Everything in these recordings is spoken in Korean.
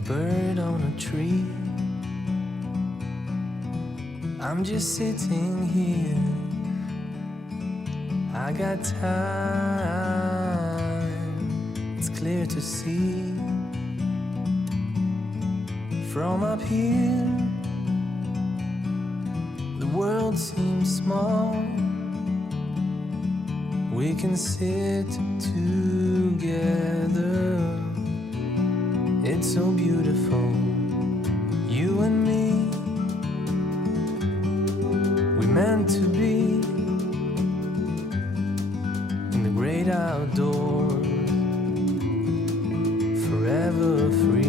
bird on a tree. I'm just sitting here. I got time. It's clear to see. From up here, the world seems small. We can sit together. It's so beautiful, you and me. We meant to be in the great outdoors, forever free.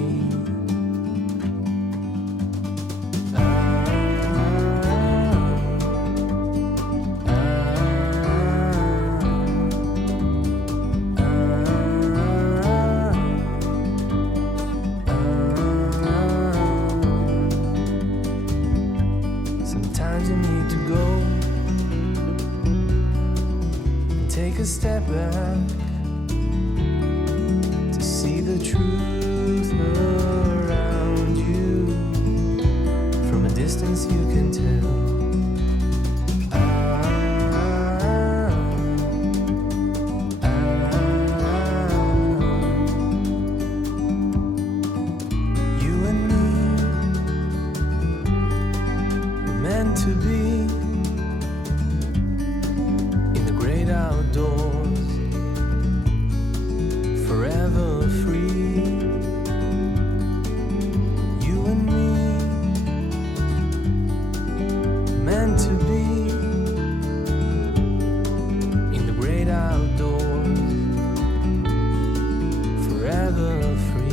Sometimes you need to go and take a step back to see the truth around you. From a distance you can tell. You and me were meant to be in the great outdoors, forever free. You and me meant to be in the great outdoors, forever free.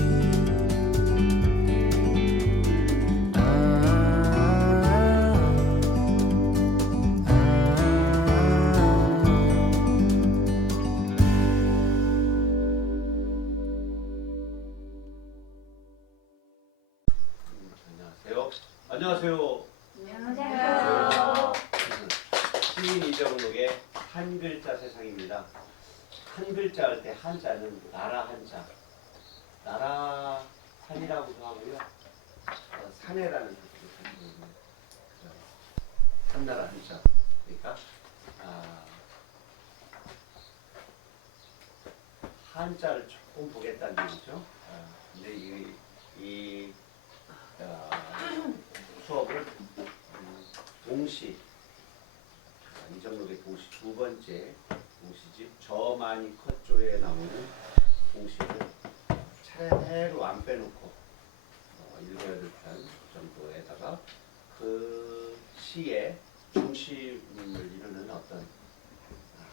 안녕하세요. 안녕하세요. 시인 이정록의 한 글자 세상입니다. 한 글자 할 때 한자는 나라 한자, 나라 산이라고도 하고요. 산해라는 뜻으로 사용합니다. 한나라 한자. 그러니까 한자를 조금 보겠다는 얘기죠. 근데 이 수업을 동시, 이정록의 동시 두 번째 동시집 저 많이 컸조에 나오는 동시를 차례로 안 빼놓고 7, 8편 정도에다가 그 시의 중심을 이루는 어떤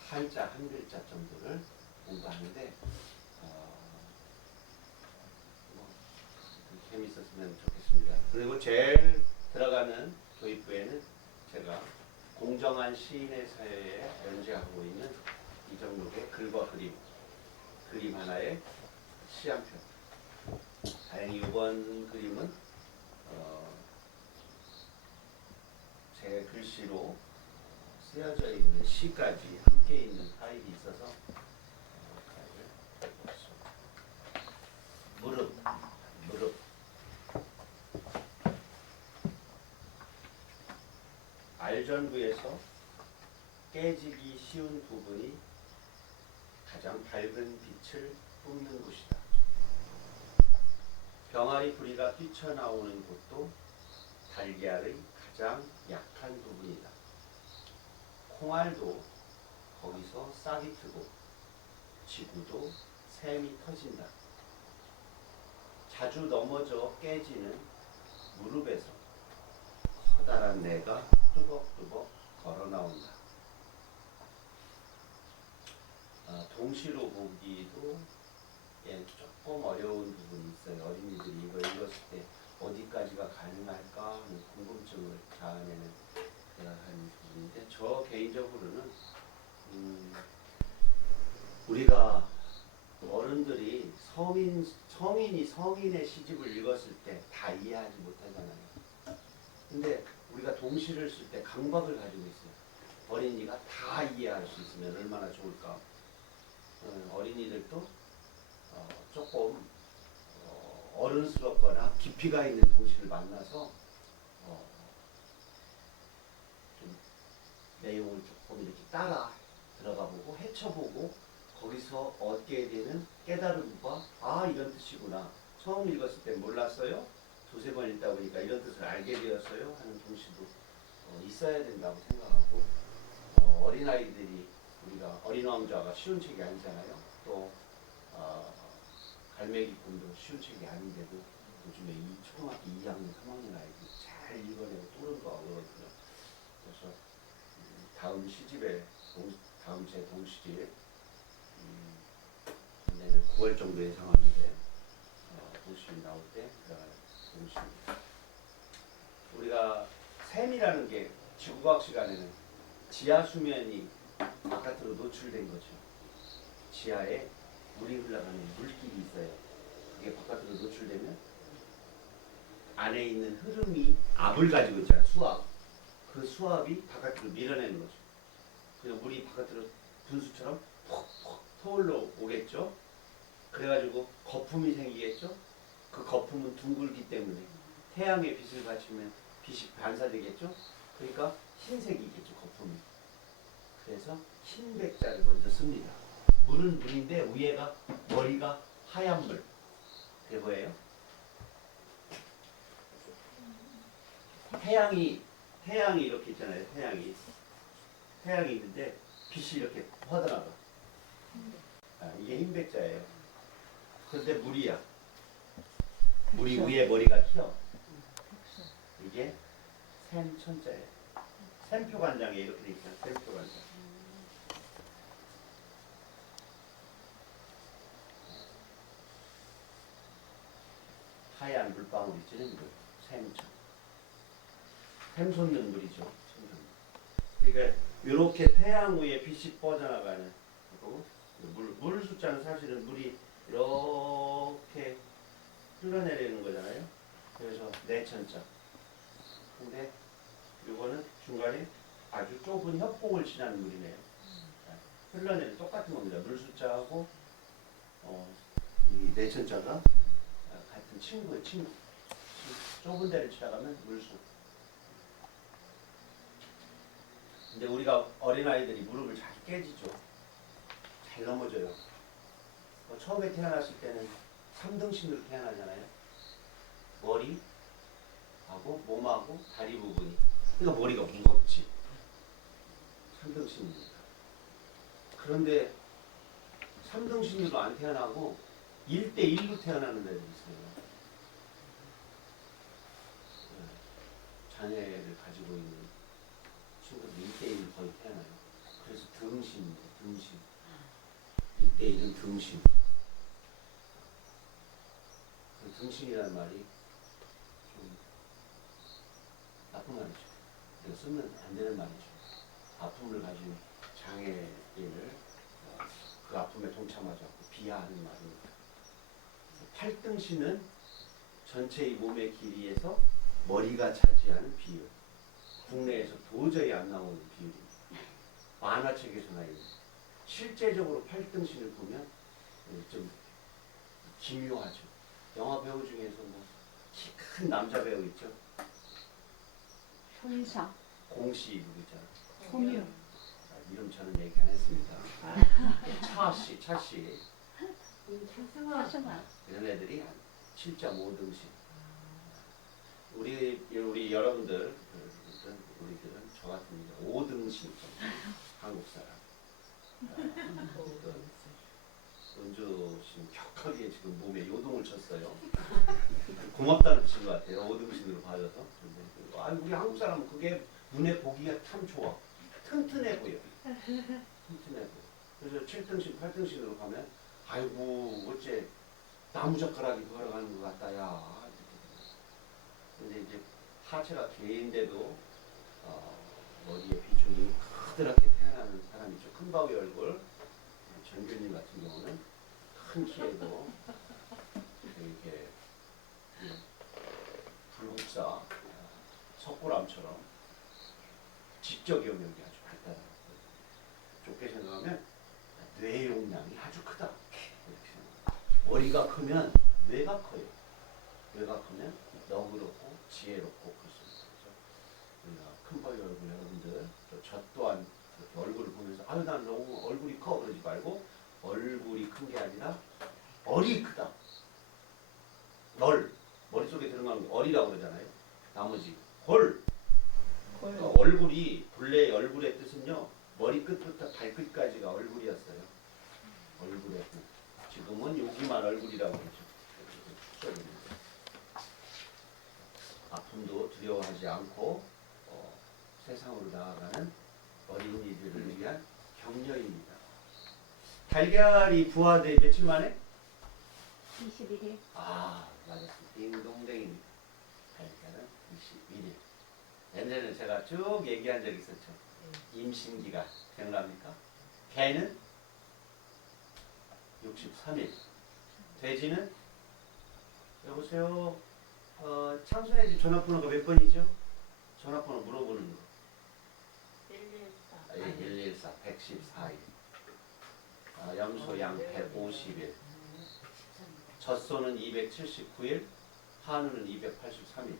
한자 한 글자 정도를 공부하는데 재밌었으면 좋겠습니다. 그리고 제일 들어가는 도입부에는 제가 공정한 시인의 사회에 연재하고 있는 이정록의 글과 그림 하나에 시 한 편. 다행히 이번 그림은 제 글씨로 쓰여져 있는 시까지 함께 있는 파일이 있어서 무릎 알전구에서 깨지기 쉬운 부분이 가장 밝은 빛을 뿜는 곳이다. 병아리 부리가 뛰쳐나오는 곳도 달걀의 가장 약한 부분이다. 콩알도 거기서 싹이 트고 지구도 샘이 터진다. 자주 넘어져 깨지는 무릎에서 커다란 내가 뚜벅뚜벅 걸어 나온다. 동시로 보기도 조금 어려운 부분이 있어요. 어린이들이 이거 읽었을 때 어디까지가 가능할까 하는 궁금증을 자아내는 한 부분인데, 저 개인적으로는 우리가 어른들이 성인이 성인의 시집을 읽었을 때 다 이해하지 못하잖아요. 근데 우리가 동시를 쓸 때 강박을 가지고 있어요. 어린이가 다 이해할 수 있으면 얼마나 좋을까. 어린이들도 조금 어른스럽거나 깊이가 있는 동시를 만나서 좀 내용을 조금 이렇게 따라 들어가보고 헤쳐보고 거기서 얻게 되는 깨달음과 아 이런 뜻이구나. 처음 읽었을 때 몰랐어요. 두세 번 읽다 보니까 이런 뜻을 알게 되었어요 하는 동시도 있어야 된다고 생각하고 어린아이들이 우리가 어린 왕자가 쉬운 책이 아니잖아요. 또 갈매기 꿈도 쉬운 책이 아닌데도 요즘에 이 초등학교 2학년, 3학년 아이들이 잘 읽어내고 또는 거 어려워요. 그래서 다음 시집에 다음 제 동시집 내년 9월 정도에 예상하는데 동시집 나올 때 들어갈 동시입니다. 우리가 샘이라는 게 지구과학 시간에는 지하 수면이 바깥으로 노출된 거죠. 지하에 물이 흘러가는 물길이 있어요. 그게 바깥으로 노출되면 안에 있는 흐름이 압을 가지고 있잖아요. 수압. 그 수압이 바깥으로 밀어내는 거죠. 그냥 물이 바깥으로 분수처럼 푹푹 터올라 오겠죠. 그래가지고 거품이 생기겠죠. 그 거품은 둥글기 때문에 태양의 빛을 받치면 빛이 반사되겠죠. 그러니까 흰색이겠죠, 거품이. 그래서 흰 백자를 먼저 씁니다. 물은 물인데 위에가 머리가 하얀 물. 그게 뭐예요? 태양이 이렇게 있잖아요. 태양이 있는데 빛이 이렇게 퍼져나가. 이게 흰 백자예요. 그런데 물이야. 물이 위에 머리가 튀어. 이게 샘천자예요. 샘표 관장에 이렇게 돼 있잖아요. 샘표 관장. 하얀 물방울이 찌는 물, 샘천. 샘 솟는 물이죠. 그러니까 이렇게 태양 위에 빛이 뻗어나가는 거고 물 숫자는 사실은 물이 이렇게 흘러내리는 거잖아요. 그래서 내천자. 근데 이거는 중간에 아주 좁은 협곡을 지나는 물이네요. 흘러내리는 똑같은 겁니다. 물 숫자하고 이 내천자가 같은 친구예요. 친구. 좁은 데를 지나가면 물수. 근데 우리가 어린아이들이 무릎을 잘 깨지죠. 잘 넘어져요. 처음에 태어났을 때는 3등신으로 태어나잖아요. 머리하고 몸하고 다리 부분이. 그러니까 머리가 무겁지. 3등신이니까. 그런데 3등신으로 안 태어나고 1대1로 태어나는 애들이 있어요. 자녀를 가지고 있는 친구들 1대1 거의 태어나요. 그래서 등신입니다. 등신. 1대1은 등신. 그 등신이라는 말이 좀 나쁜 말이죠. 내가 쓰면 안 되는 말이죠. 아픔을 가진 장애인을 그 아픔에 동참하지 않고 비하하는 말입니다. 8등신은 전체의 몸의 길이에서 머리가 차지하는 비율. 국내에서 도저히 안 나오는 비율입니다. 만화책에서나 있는. 실제적으로 8등신을 보면 좀 기묘하죠. 영화 배우 중에서 키 큰 남자 배우 있죠. 손상. 공씨 누구 있잖아. 손유. 이름 저는 얘기 안 했습니다. 차씨. 하승아. 이런 애들이 한 7.5등신. 우리 여러분들 우리들은 저 같은 5등신 한국 사람. 은주 씨는 격하게 지금 몸에 요동을 쳤어요. 고맙다는 뜻인 것 같아요. 5등신으로 봐줘서. 우리 한국 사람은 그게 눈에 보기가 참 좋아. 튼튼해 보여. 그래서 7등신, 8등신으로 가면 아이고 어째 나무젓가락이 걸어가는 것 같다 야. 근데 이제 하체가 개인데도 머리에 비중이 크드랗게 태어나는 사람이죠. 큰 바위 얼굴. 전교님 같은 경우는 큰 키에도 이렇게 불국사 석굴암처럼 지적 영역이 아주 발달하고 좁게 생각하면 뇌 용량이 아주 크다. 머리가 크면 뇌가 커요. 외곽하면 너그럽고 지혜롭고 그렇습니다. 그렇죠? 우리가 큰바위 얼굴 여러분들 또 저 또한 그렇게 얼굴을 보면서 아유 난 너무 얼굴이 커 그러지 말고 얼굴이 큰 게 아니라 얼이 크다. 머릿속에 들어가는 게 얼이라고 그러잖아요. 나머지 헐. 그러니까 얼굴이 본래 얼굴의 뜻은요. 머리 끝부터 발끝까지가 얼굴이었어요. 얼굴의 뜻. 지금은 여기만 얼굴이라고 그러죠. 아픔도 두려워하지 않고 세상으로 나아가는 어린이들을 위한 격려입니다. 달걀이 부화돼 며칠 만에? 21일. 아, 맞았습니다. 딩동댕입니다. 달걀은 21일. 옛날에는 제가 쭉 얘기한 적이 있었죠. 임신기간 기억납니까? 개는 63일. 돼지는 여보세요. 창순의 집 전화번호가 몇 번이죠? 전화번호 물어보는 거. 114. 114, 114일. 염소양 150일. 젖소는 279일. 한우는 283일.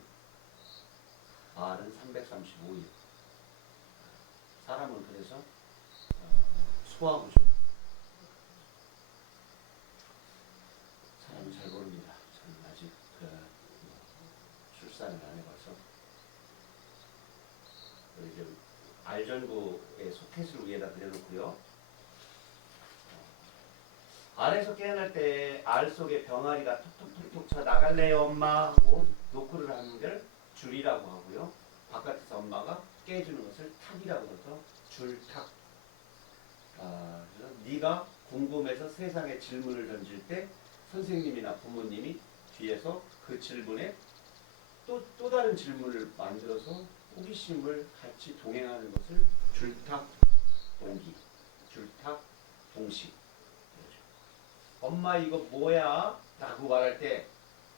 알은 335일. 사람은 그래서 소화구조. 사람은 잘 모릅니다. 저는 아직 출산을 안 해봐서. 이제 알전구의 소켓을 위에다 그려놓고요. 알에서 깨어날 때 알 속에 병아리가 톡톡톡톡 쳐 나갈래요 엄마 하고 노크를 하는 걸 줄이라고 하고요. 바깥에서 엄마가 깨주는 것을 탁이라고 해서 줄탁. 그래서 네가 궁금해서 세상에 질문을 던질 때 선생님이나 부모님이 뒤에서 그 질문에 또 다른 질문을 만들어서 호기심을 같이 동행하는 것을 줄탁 동기, 줄탁 동식. 엄마 이거 뭐야? 라고 말할 때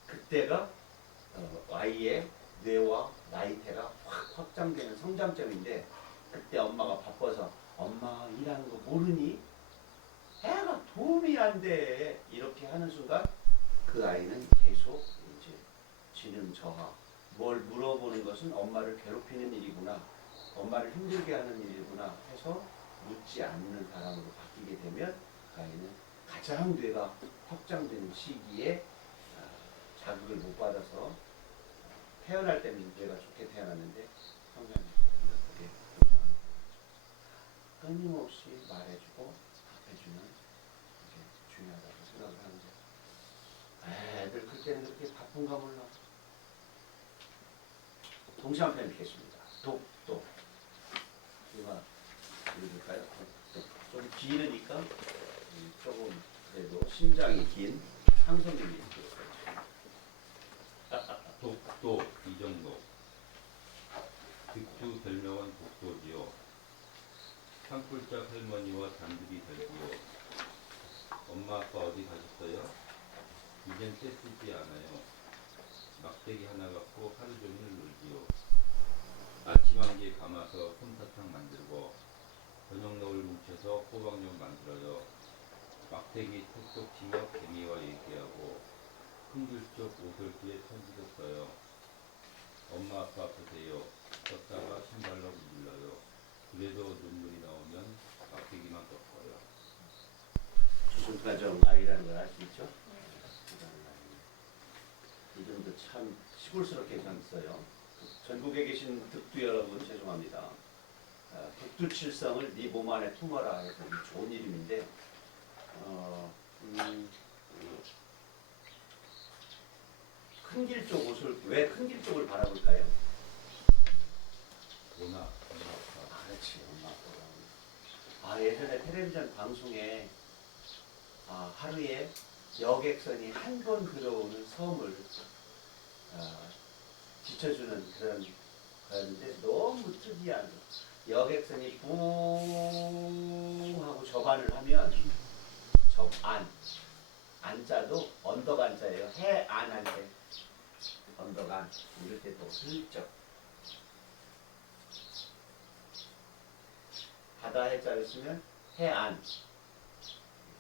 그때가 아이의 뇌와 나이테가 확 확장되는 성장점인데 그때 엄마가 바빠서 엄마 일하는 거 모르니? 애가 도움이 안 돼. 이렇게 하는 순간 그 아이는 계속 이제 지능 저하. 뭘 물어보는 것은 엄마를 괴롭히는 일이구나. 엄마를 힘들게 하는 일이구나 해서 묻지 않는 사람으로 바뀌게 되면 그 아이는 가장 뇌가 확장되는 시기에 자극을 못 받아서 태어날 때는 뇌가 좋게 태어났는데 성장이 이렇게 성장하는 거죠. 끊임없이 말해주고 답해주는 게 중요하다고 생각을 하는데 애들 클 때는 그렇게 바쁜가 몰라. 동시 한 편 읽겠습니다. 독도. 이거 읽을까요? 좀 길으니까 조금 그래도 심장이 긴 상성님이 읽겠어요. 독도 이정도. 득주 별명은 독도지요. 산골짝 할머니와 단둘이 살지요. 엄마 아빠 어디 가셨어요? 이젠 떼쓰지 않아요. 막대기 하나 갖고 하루 종일 놀지요. 아침 한 개 감아서 솜사탕 만들고 저녁 너울 뭉쳐서 호박엿 만들어요. 막대기 톡톡 치며 개미와 얘기하고 큰귤쪽 오솔길에 편지도 써요. 엄마 아빠 아프세요. 떴다가 신발로 문질러요. 그래도 눈물이 나오면 막대기만 꺾어요. 주순가정 아이라는 걸 알 수 있죠? 이름도 참 시골스럽게 생겼어요. 전국에 계신 득두 여러분 죄송합니다. 득두칠성을 네 몸 안에 품어라 해서 좋은 이름인데 큰 길 쪽 옷을 왜 큰 길 쪽을 바라볼까요? 엄마 아빠. 그렇지 엄마 아빠가. 예전에 텔레비전 방송에 하루에 여객선이 한 번 들어오는 섬을 비춰주는 그런 거였는데 너무 특이한 여객선이 붕 하고 접안을 하면 접안 안자도 언덕 안자예요. 해안 한데 언덕 안 이럴 때 또 슬쩍 바다 해자를 쓰면 해안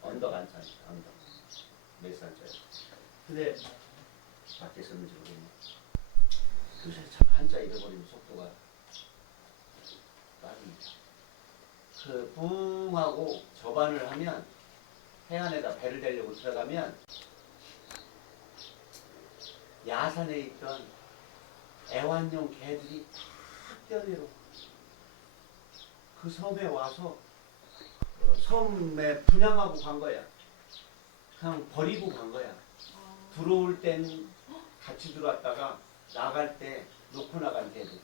언덕 안자니까 언덕 메산자예요. 근데 밖에 썼는지 모르겠네. 요새 참 한자 잃어버리는 속도가 빠릅니다. 그 붕하고 접안을 하면 해안에다 배를 대려고 들어가면 야산에 있던 애완용 개들이 다 뛰어내려 그 섬에 와서 섬에 분양하고 간 거야. 그냥 버리고 간 거야. 들어올 땐 같이 들어왔다가 나갈 때 놓고 나간 개들.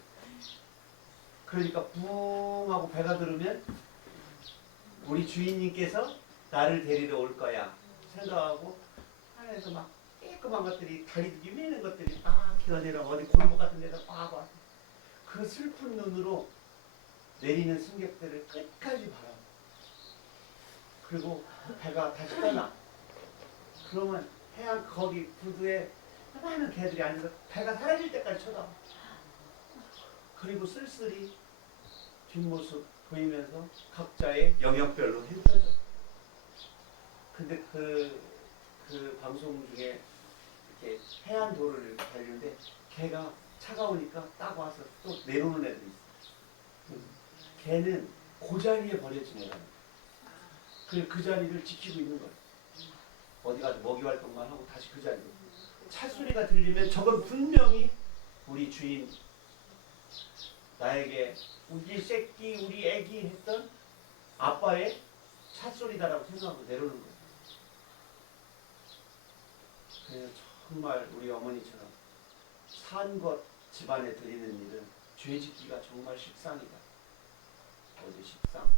그러니까 붕 하고 배가 들으면 우리 주인님께서 나를 데리러 올 거야 생각하고 하늘에서 막 깨끗한 것들이 다리 유미는 것들이 막 기어내려 어디 골목 같은 데서 막 와서 그 슬픈 눈으로 내리는 승객들을 끝까지 바라. 그리고 배가 다시 떠나. 그러면 해안 거기 부두에 많은 개들이 앉아서 배가 사라질 때까지 쳐다봐. 그리고 쓸쓸히 뒷모습 보이면서 각자의 영역별로 흩어져. 근데 그 방송 중에 이렇게 해안도로를 달리는데 개가 차가우니까 딱 와서 또 내려오는 애들이 있어. 개는 그 자리에 버려진 애가. 그 자리를 지키고 있는 거야. 어디 가서 먹이 활동만 하고 다시 그 자리로. 찻소리가 들리면 저건 분명히 우리 주인 나에게 우리 새끼 우리 애기 했던 아빠의 찻소리다라고 생각하고 내려오는 거예요. 그래서 정말 우리 어머니처럼 산 것 집안에 드리는 일은 죄짓기가 정말 십상이다. 어제 십상.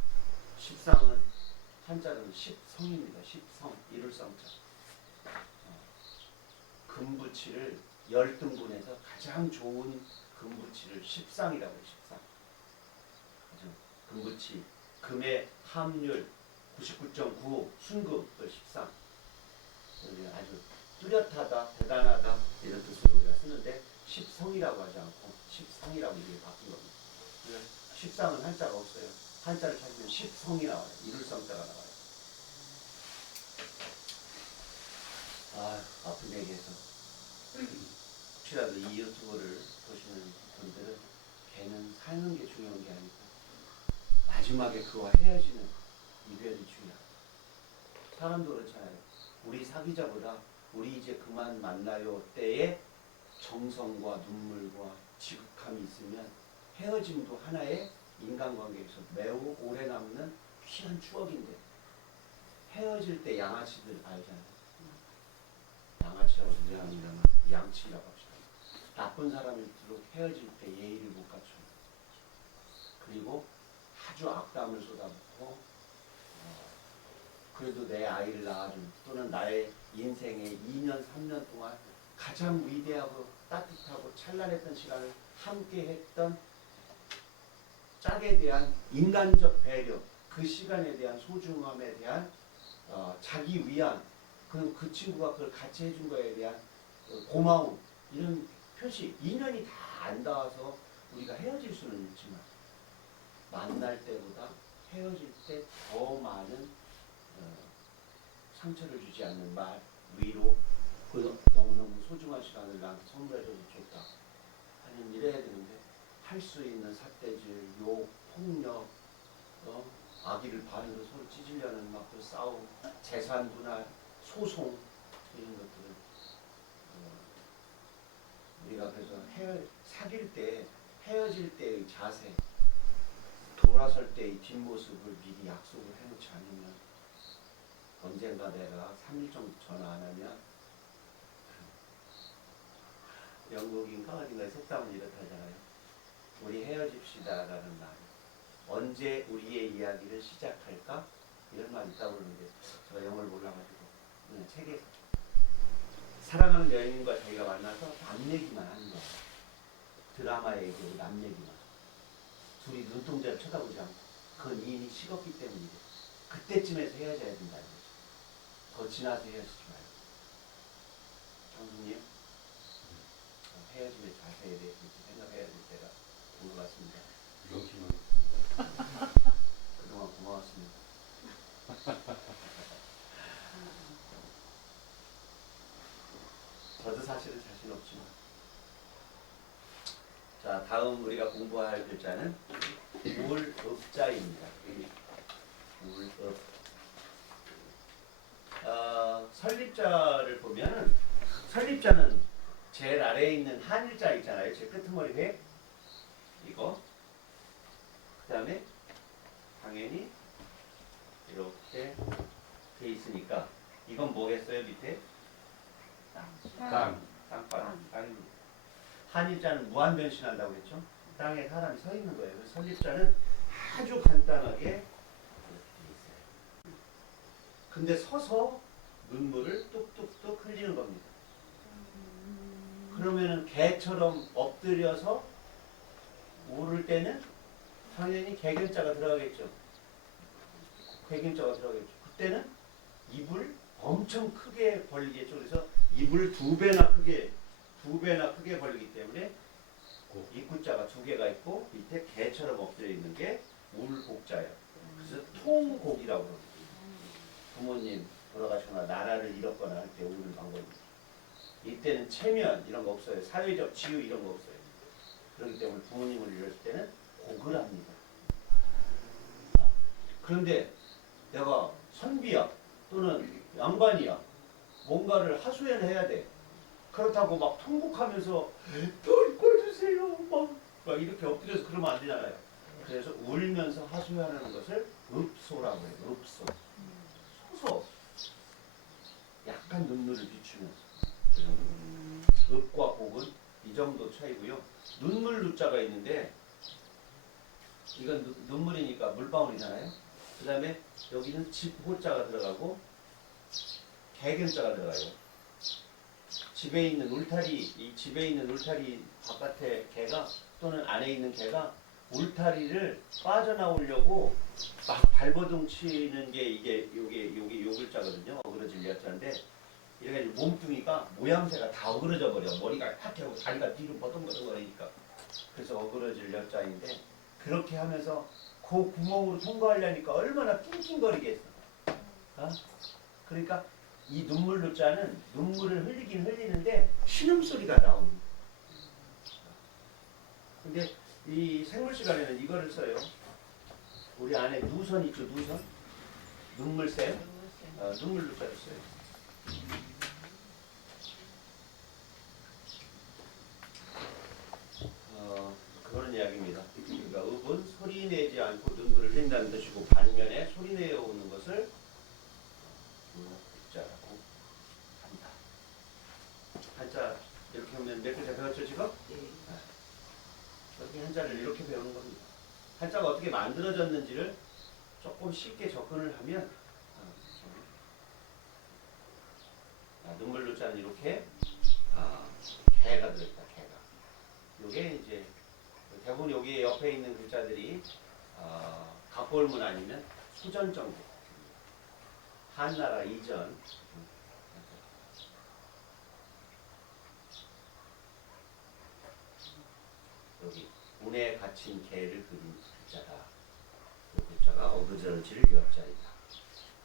십상은 한자로는 십성입니다. 십성, 이룰성자. 금부치를 10등분해서 가장 좋은 금부치를 십상이라고 해요. 십상. 금부치, 금의 함률 99.9 순금, 그 십상. 아주 뚜렷하다, 대단하다 이런 뜻으로 우리가 쓰는데 십성이라고 하지 않고 십상이라고 이렇게 바뀐 겁니다. 십상은 한자가 없어요. 한자를 찾으면 십성이 나와요. 이룰성자가 나와요. 아, 아픈 얘기해서 혹시라도 이 유튜브를 보시는 분들은 걔는 사는 게 중요한 게 아니고 마지막에 그와 헤어지는 이별이 중요해요. 사람도 그렇잖아요. 우리 사귀자보다 우리 이제 그만 만나요 때에 정성과 눈물과 지극함이 있으면 헤어짐도 하나의 인간관계에서 매우 오래 남는 귀한 추억인데 헤어질 때 양아치들 알잖아요. 양아치라고 유명합니다만 양치라고 합시다. 나쁜 사람일수록 헤어질 때 예의를 못 갖춰요. 그리고 아주 악담을 쏟아붓고 그래도 내 아이를 낳아준 또는 나의 인생의 2년 3년 동안 가장 위대하고 따뜻하고 찬란했던 시간을 함께 했던 짝에 대한 인간적 배려, 그 시간에 대한 소중함에 대한 자기 위안, 그 친구가 그걸 같이 해준 거에 대한 고마움, 이런 표시. 인연이 다 안 닿아서 우리가 헤어질 수는 있지만 만날 때보다 헤어질 때 더 많은 상처를 주지 않는 말, 위로, 그 너무너무 소중한 시간을 나한테 선물해줘서 좋다 하는 일 해야 되는데 할 수 있는 삿대질, 욕, 폭력, 아기를 반으로 서로 찢으려는 막 그 싸움, 재산 분할, 소송, 이런 것들은 우리가 그래서 사귈 때 헤어질 때의 자세, 돌아설 때의 뒷모습을 미리 약속을 해놓지 않으면 언젠가 내가 3일 정도 전화 안 하면 영국인가 어딘가에 속담은 이렇다잖아요. 우리 헤어집시다라는 말. 언제 우리의 이야기를 시작할까? 이런 말이 있다고 그러는데 제가 영어를 몰라가지고 그냥 책에서 사랑하는 여인과 자기가 만나서 남 얘기만 하는 거야. 드라마 얘기고 남 얘기만. 둘이 눈동자를 쳐다보지 않고 그건 이미 식었기 때문이래. 그때쯤에서 헤어져야 된다는 거지. 더 지나서 헤어지지 말고. 장수님, 헤어짐의 자세에 대해서 생각해야 될 때가 온 것 같습니다. 그동안 고마웠습니다. 저도 사실은 자신 없지만. 자, 다음 우리가 공부할 글자는 울읍자입니다. 울읍. 설립자를 보면은 설립자는 제일 아래에 있는 한일자 있잖아요. 제 끄트머리 회 이거. 그 다음에 당연히 이렇게 돼 있으니까 이건 뭐겠어요 밑에? 땅바닥. 땅입니다. 한일자는 무한 변신한다고 했죠. 땅에 사람이 서 있는 거예요. 그래서 설립자는 아주 간단하게 이렇게 돼 있어요. 근데 서서 눈물을 뚝뚝뚝 흘리는 겁니다. 그러면은 개처럼 엎드려서 울을 때는 당연히 개견자가 들어가겠죠. 개견자가 들어가겠죠. 그때는 입을 엄청 크게 벌리겠죠. 그래서 입을 두 배나 크게 벌리기 때문에 입구자가 두 개가 있고 밑에 개처럼 엎드려 있는 게 울곡자예요. 그래서 통곡이라고 합니다. 부모님 돌아가시거나 나라를 잃었거나 할 때 우는 방법입니다. 이때는 체면 이런 거 없어요. 사회적 지위 이런 거 없어요. 그렇기 때문에 부모님을 잃었을 때는 곡을 합니다. 그런데 내가 선비야 또는 양반이야 뭔가를 하소연을 해야 돼. 그렇다고 막 통곡하면서 돈 꺼주세요 막 이렇게 엎드려서 그러면 안 되잖아요. 그래서 울면서 하소연하는 것을 읍소라고 해요. 읍소. 소소. 약간 눈물을 비추면서. 읍과 곡은 이 정도 차이고요. 눈물 누자가 있는데 이건 눈물이니까 물방울이잖아요. 그 다음에 여기는 집호자가 들어가고 개견자가 들어가요. 집에 있는 울타리, 이 집에 있는 울타리 바깥에 개가 또는 안에 있는 개가 울타리를 빠져나오려고 막 발버둥 치는 게 이게 요 글자거든요. 어그러질 여자인데 이래가지고 몸뚱이가 모양새가 다 어그러져 버려. 머리가 이렇게 하고 다리가 뒤로 버둥버둥거리니까. 그래서 어그러질 여자인데 그렇게 하면서 그 구멍으로 통과하려니까 얼마나 낑낑거리겠어. 어? 그러니까 이 눈물 누자는 눈물을 흘리긴 흘리는데 신음소리가 나오는. 근데 이 생물 시간에는 이거를 써요. 우리 안에 누선 있죠, 누선? 눈물샘? 눈물 누자를 써요. 그런 이야기입니다. 그러니까 읍은 소리 내지 않고 눈물을 흘린다는 뜻이고 반면에 소리 내어 오는 것을 울자라고 한다. 한자 이렇게 하면 몇 글자 배웠죠 지금? 네. 여기 한자를 이렇게 배우는 겁니다. 한자가 어떻게 만들어졌는지를 조금 쉽게 접근을 하면 눈물 누자는 이렇게 개가 들어있다. 개가. 요게 이제 대부분 여기 옆에 있는 글자들이 각골문 아니면 수전 정도. 한나라 이전. 여기 운에 갇힌 개를 그린 글자다. 이 글자가 어그러질 여자이다.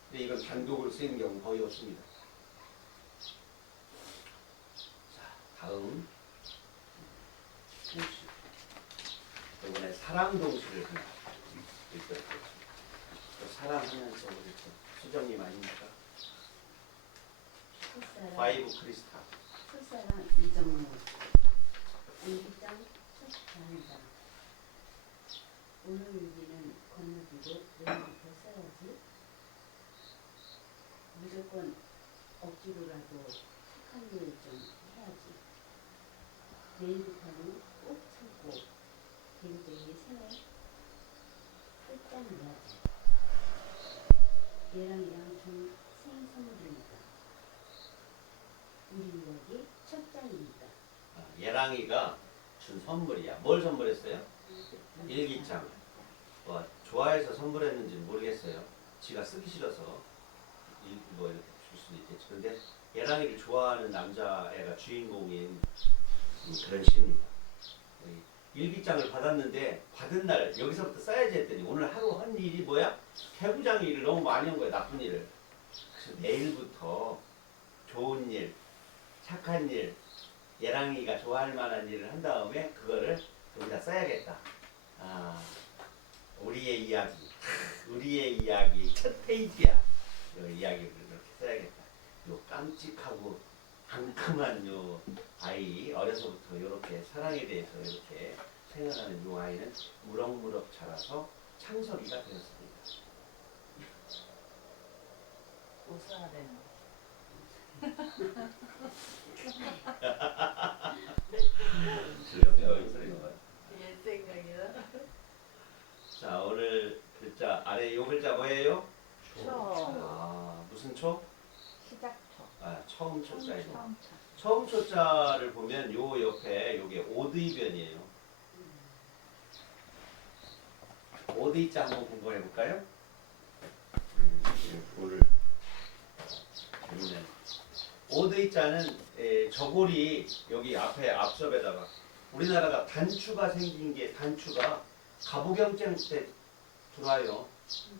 근데 이건 단독으로 쓰이는 경우 거의 없습니다. 자, 다음 동시. 이번에 사랑동시를 하나 읽어드리겠습니다. 사랑하면서 우리 수정님 아닙니까? 파이브 크리스탈. 첫사랑 이정무 일기장 첫사랑이다. 오늘 일기는 건너뛰고 내일부터 써야지. 무조건 억지로라도 착한 일 좀 해야지. 내일부터는 꼭 참고 댕댕이 새해 끝장내야지. 얘랑이랑 준 생일 선물이니까. 우리 유학이 첫 장이니까. 예랑이가 준 선물이야. 뭘 선물했어요? 일기장. 뭐 좋아해서 선물했는지는 모르겠어요. 지가 쓰기 싫어서 뭐 이렇게 줄 수도 있겠지. 근데 예랑이를 좋아하는 남자애가 주인공인 그런 시입니다. 일기장을 받았는데 받은 날 여기서부터 써야지 했더니 오늘 하루 한 일이 뭐야? 개구장 일을 너무 많이 한 거야. 나쁜 일을. 그래서 내일부터 좋은 일, 착한 일, 예랑이가 좋아할 만한 일을 한 다음에 그거를 여기다 써야겠다. 아, 우리의 이야기 첫 페이지야. 요 이야기를 이렇게 써야겠다. 요 깜찍하고 앙큼한 요 아이, 어려서부터 이렇게 사랑에 대해서 이렇게 생각하는 요 아이는 무럭무럭 자라서 창석이가 되었습니다. 웃어야 되는 거. 옛 생각이야. 자, 오늘 글자 아래 요 글자 뭐예요? 초. 아, 무슨 초? 시작초. 아, 처음 초자이고. 처음 초. 처음 초자를 보면 요 옆에 요게 오드이변이에요. 오드이자 한번 공부해 볼까요? 오늘 재밌네. 오드이자는 저고리 여기 앞에 앞섭에다가 우리나라가 단추가 생긴 게 단추가 가부경쟁 때 들어와요.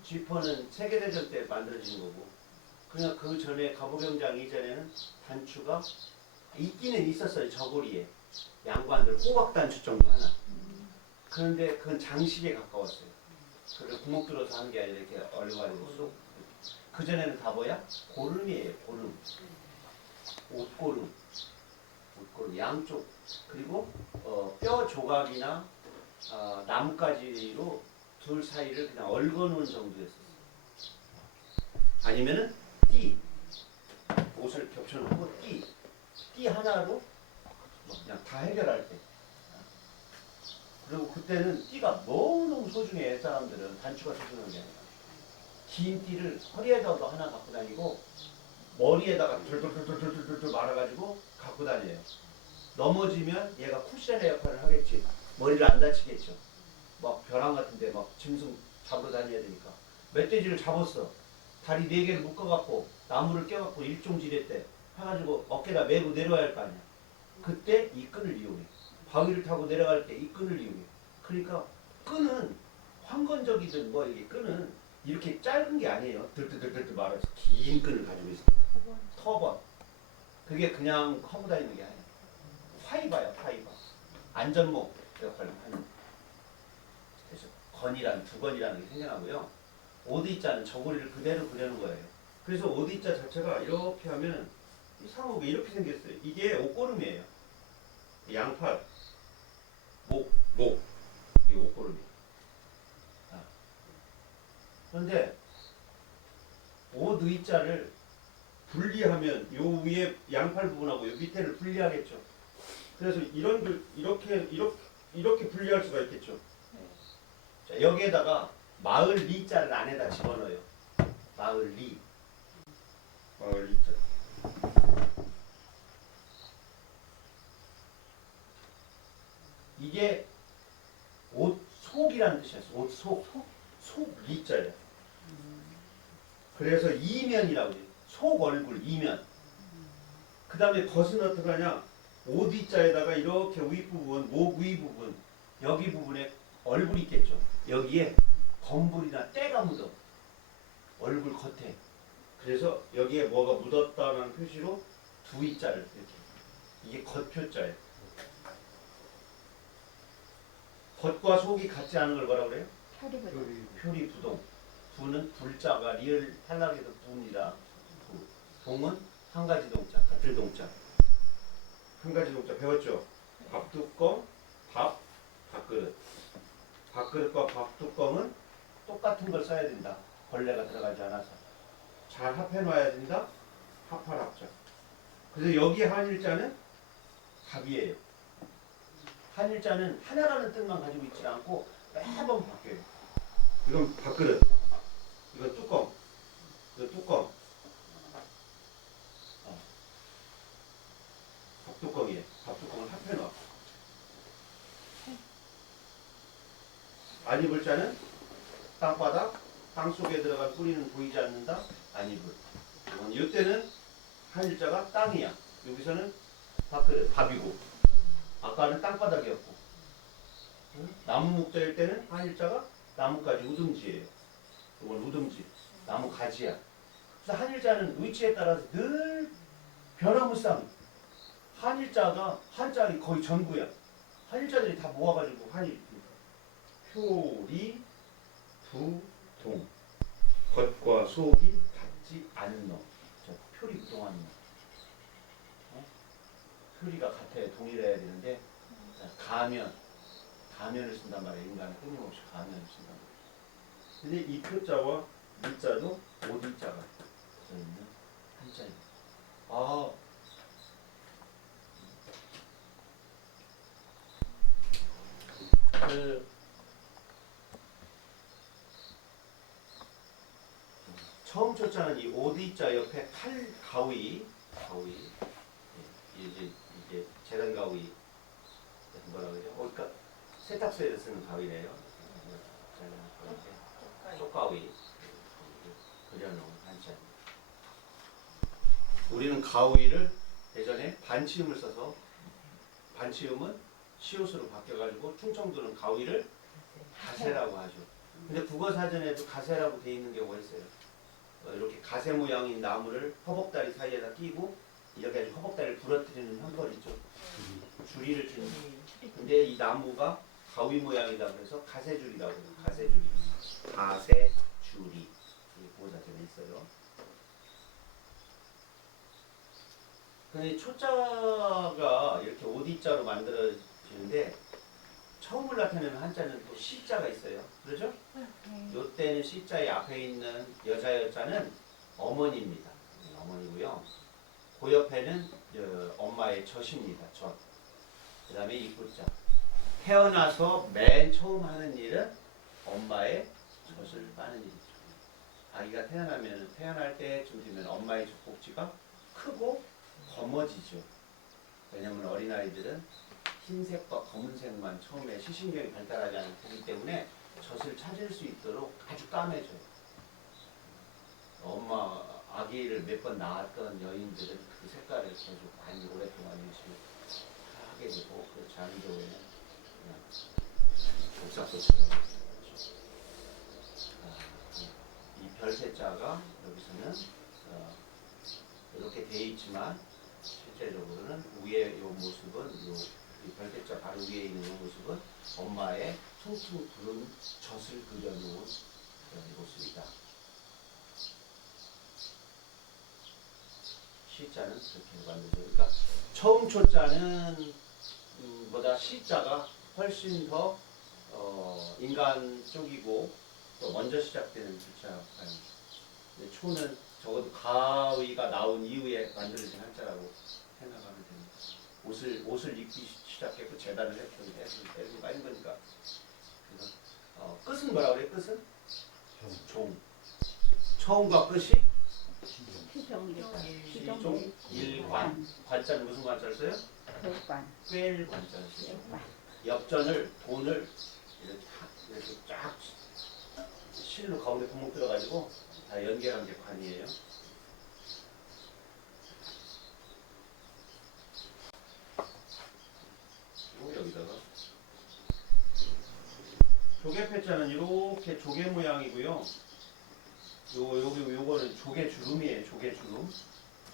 지퍼는 세계대전 때 만들어진 거고 그냥 그 전에 가부경장 이전에는 단추가 있기는 있었어요. 저고리에 양반들 호박단추 정도 하나. 그런데 그건 장식에 가까웠어요. 그걸 구멍 뚫어서 하는 게 아니라 이렇게 얼려가지고 쏙. 그 전에는 다 뭐야? 고름이에요. 고름. 옷고름. 옷고름 양쪽. 그리고 뼈 조각이나 나뭇가지로 둘 사이를 그냥 얽어놓은 정도였어요. 아니면은 띠. 옷을 겹쳐놓고 띠. 띠 하나로 그냥 다 해결할 때. 그리고 그때는 띠가 너무너무 소중해. 사람들은 단추가 소중한 게 아니라 긴 띠를 허리에다도 하나 갖고 다니고 머리에다가 돌돌돌돌돌돌 말아가지고 갖고 다녀요. 넘어지면 얘가 쿠션의 역할을 하겠지. 머리를 안 다치겠죠. 막 벼랑 같은데 막 짐승 잡으러 다녀야 되니까 멧돼지를 잡았어. 다리 4개를 묶어갖고 나무를 껴갖고 일종지대 때 해가지고 어깨다 메고 내려와야 할 거 아니야. 그때 이 끈을 이용해. 바위를 타고 내려갈 때 이 끈을 이용해. 그러니까 끈은 황건적이든 뭐 이게 끈은 이렇게 짧은 게 아니에요. 들뜨들뜨 말아서 긴 끈을 가지고 있어. 터번. 그게 그냥 하고 다니는 게 아니에요. 파이바야, 파이바. 안전목 역할을 하는. 그래서 건이라는 두 건이라는 게 생겨나고요. 오드이자는 저고리를 그대로 그려는 거예요. 그래서 오드이자 자체가 이렇게 하면 이 상호가 이렇게 생겼어요. 이게 옷고름이에요. 양팔, 목. 이게 옷고름이에요. 그런데 오드이자를 분리하면 요 위에 양팔 부분하고 요 밑에를 분리하겠죠. 그래서 이렇게 분리할 수가 있겠죠. 자, 여기에다가 마을 리자를 안에다 집어넣어요. 마을 리자. 이게 옷 속이라는 뜻이에요. 옷 속. 속 리자예요. 그래서 이면이라고 해요. 속 얼굴 이면. 그 다음에 겉은 어떻게 하냐. 오디자에다가 이렇게 윗부분, 목 위부분, 여기 부분에 얼굴이 있겠죠. 여기에 검불이나 때가 묻어. 얼굴 겉에. 그래서 여기에 뭐가 묻었다는 표시로 두 이자를 이렇게. 이게 겉표자예요. 겉과 속이 같지 않은 걸 뭐라 그래요? 표리부동. 부는 불자가 리을 탈락해서 부입니다. 부. 동은 한 가지 동자, 같은 동자. 한 가지 동자 배웠죠? 밥뚜껑, 밥그릇. 밥그릇과 밥뚜껑은 똑같은 걸 써야 된다. 벌레가 들어가지 않아서. 잘 합해놔야 된다. 합할합자. 그래서 여기 한일자는 밥이에요. 한일자는 하나라는 뜻만 가지고 있지 않고 매번 바뀌어요. 이건 밥그릇. 이건 뚜껑. 이건 뚜껑. 밥뚜껑이에요. 밥뚜껑을 합해놔. 안입을 자는 땅바닥, 땅속에 들어간 뿌리는 보이지 않는다. 안입을. 이때는 한일자가 땅이야. 여기서는 밥그릇, 밥이고. 아까는 땅바닥이었고. 나무 목자일 때는 한일자가 나뭇가지, 우등지예요. 이건 우등지, 나무 가지야. 그래서 한일자는 위치에 따라서 늘 변화무쌍. 한일자가 한자리 거의 전부야. 한일자들이 다 모아가지고 한일. 표리 부동. 겉과 속이 닿지 않는. 저 표리 부동하는 거. 어? 표리가 같아야 동일해야 되는데 가면을 쓴단 말이야. 인간은 끊임없이 가면을 쓴단 말이야. 근데 이 표자와 이자도 오디자가 들어있는 한자입니다. 아, 처음 초자는 이 오디자 옆에 가위, 이게 재단 가위, 뭐라 그러죠? 그러니까 세탁소에 쓰는 가위래요. 쪽가위 그려놓은 한자입니다. 우리는 가위를 예전에 반치음을 써서 반치음은 시옷으로 바뀌어가지고 충청도는 가위를 가세라고 하죠. 근데 국어사전에도 가세라고 돼 있는 경우가 있어요. 이렇게 가세 모양인 나무를 허벅다리 사이에다 끼고 이렇게 해서 허벅다리를 부러뜨리는 형벌 있죠. 줄이를 주는. 근데 이 나무가 가위 모양이다 그래서 가세줄이라고 해요. 가세줄이. 가세줄이. 국어사전에 있어요. 근데 초자가 이렇게 오디자로 만들어지는데 처음을 나타내는 한자는 또 시자가 있어요. 그렇죠? 요때는 시자의 앞에 있는 여자는 어머니입니다. 어머니고요. 그 옆에는 엄마의 젖입니다. 젖. 그 다음에 이구자. 태어나서 맨 처음 하는 일은 엄마의 젖을 빠는 일이죠. 아기가 태어날 때쯤 되면 엄마의 젖꼭지가 크고 검어지죠. 왜냐하면 어린아이들은 흰색과 검은색만 처음에 시신경이 발달하지 않기 때문에 젖을 찾을 수 있도록 아주 까매져요. 아기를 몇 번 낳았던 여인들은 그 색깔을 계속 많이 오랫동안 유지를 하게 되고, 그렇지 않은 경우에는 그냥 독삭소처럼. 이 별세자가 여기서는 이렇게 돼 있지만 실제적으로는 위에 이 모습은 이 별대자 바로 위에 있는 이 모습은 엄마의 퉁퉁 부른 젖을 그려놓은 그런 모습이다. 시자는 그렇게 만들죠. 그러니까 처음 초자는 보다 시자가 훨씬 더 인간 쪽이고 또 먼저 시작되는 글자예요. 근데 초는 적어도 가위가 나온 이후에 만들어진 한자라고 생각하면 됩니다. 옷을 입기 시작했고 재단을 했으니까 빠진 거니까. 그래서 끝은 뭐라 그래? 끝은 종. 처음과 끝이 시종 일관. 관자는 무슨 관자를 써요? 꿰일 관자를 써요. 엽전을 돈을 이렇게 쫙 실로 가운데 구멍 뚫어가지고 다 연결한 게 관이에요. 여기다가 조개패자는 이렇게 조개 모양이고요. 요거는 조개 주름이에요. 조개 주름.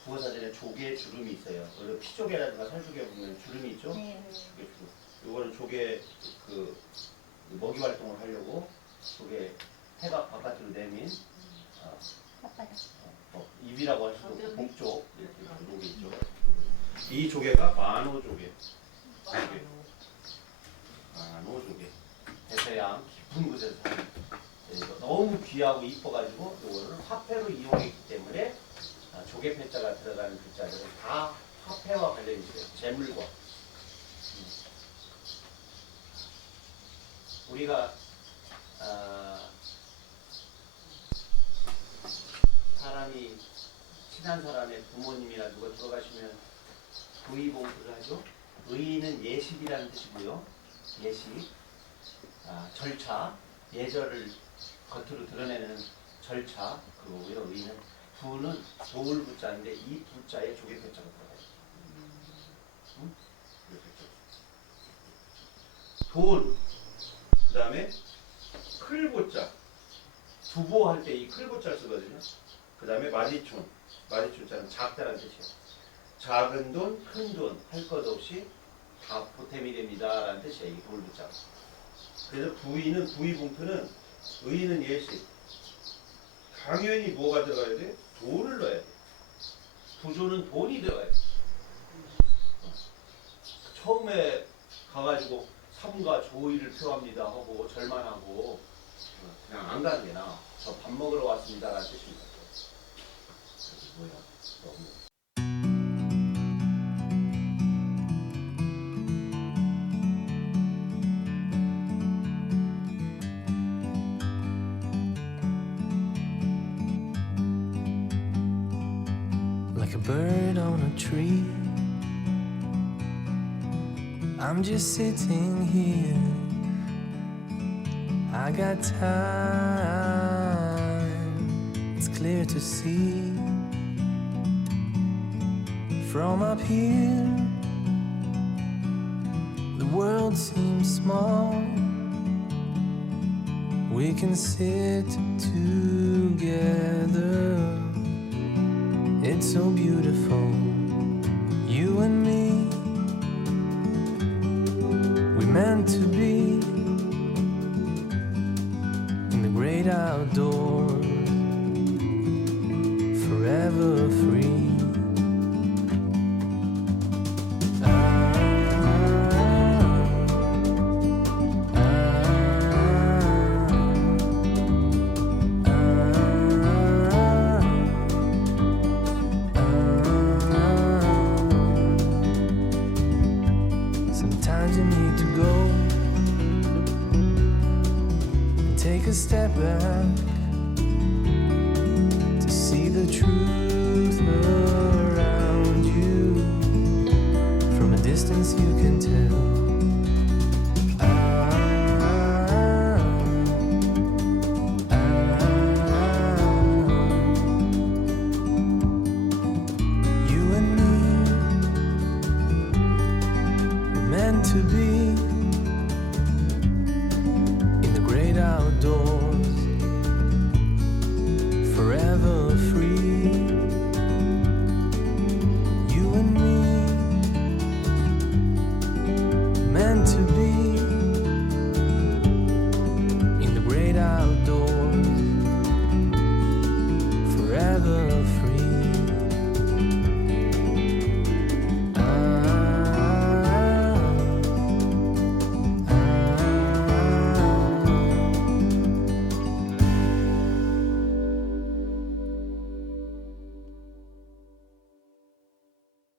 국어사전에 조개 주름이 있어요. 원래 피조개라든가 살조개 보면 주름이 있죠. 네. 조개 주름. 요거는 조개 먹이 활동을 하려고 조개 해가 바깥으로 내민 입이라고 할 수도 없고 복조 이렇게 조개 있죠. 이 조개가 만호조개. 만호조개. 대서양 깊은 곳에서 사는 너무 귀하고 이뻐가지고 요거를 화폐로 이용했기 때문에 조개패자가 들어가는 글자들은 다 화폐와 관련이 있어요. 재물과. 우리가 사람이 친한 사람의 부모님이나 누가 돌아가시면 부의봉투를 하죠. 의는 예식이라는 뜻이고요. 예식, 절차, 예절을 겉으로 드러내는 절차 그거고요. 의는 부는 도울 부자인데 이 부자에 조개패자가 들어가요. 응? 돈, 그 다음에 클보자, 두보할 때 이 클보자를 쓰거든요. 그 다음에 마지촌, 마지촌자는 작다라는 뜻이에요. 작은 돈, 큰 돈 할 것 없이 다 보탬이 됩니다라는 뜻이에요. 이 돌붙잡. 그래서 부의봉투는 의는 예시. 당연히 뭐가 들어가야 돼? 돈을 넣어야 돼. 부조는 돈이 들어가야 돼. 처음에 가가지고 삼가 조의를 표합니다 하고 절만하고 그냥 안 가는 게 나아. 저 밥 먹으러 왔습니다라는 뜻입니다. 그래서 뭐야? 너무 like a bird on a tree. I'm just sitting here. I got time, it's clear to see. From up here, the world seems small. We can sit together. It's so beautiful, you and me. We're meant to be in the great outdoors, forever free. Sometimes you need to go and take a step back to see the truth around you. From a distance you can tell. You and me, we're meant to be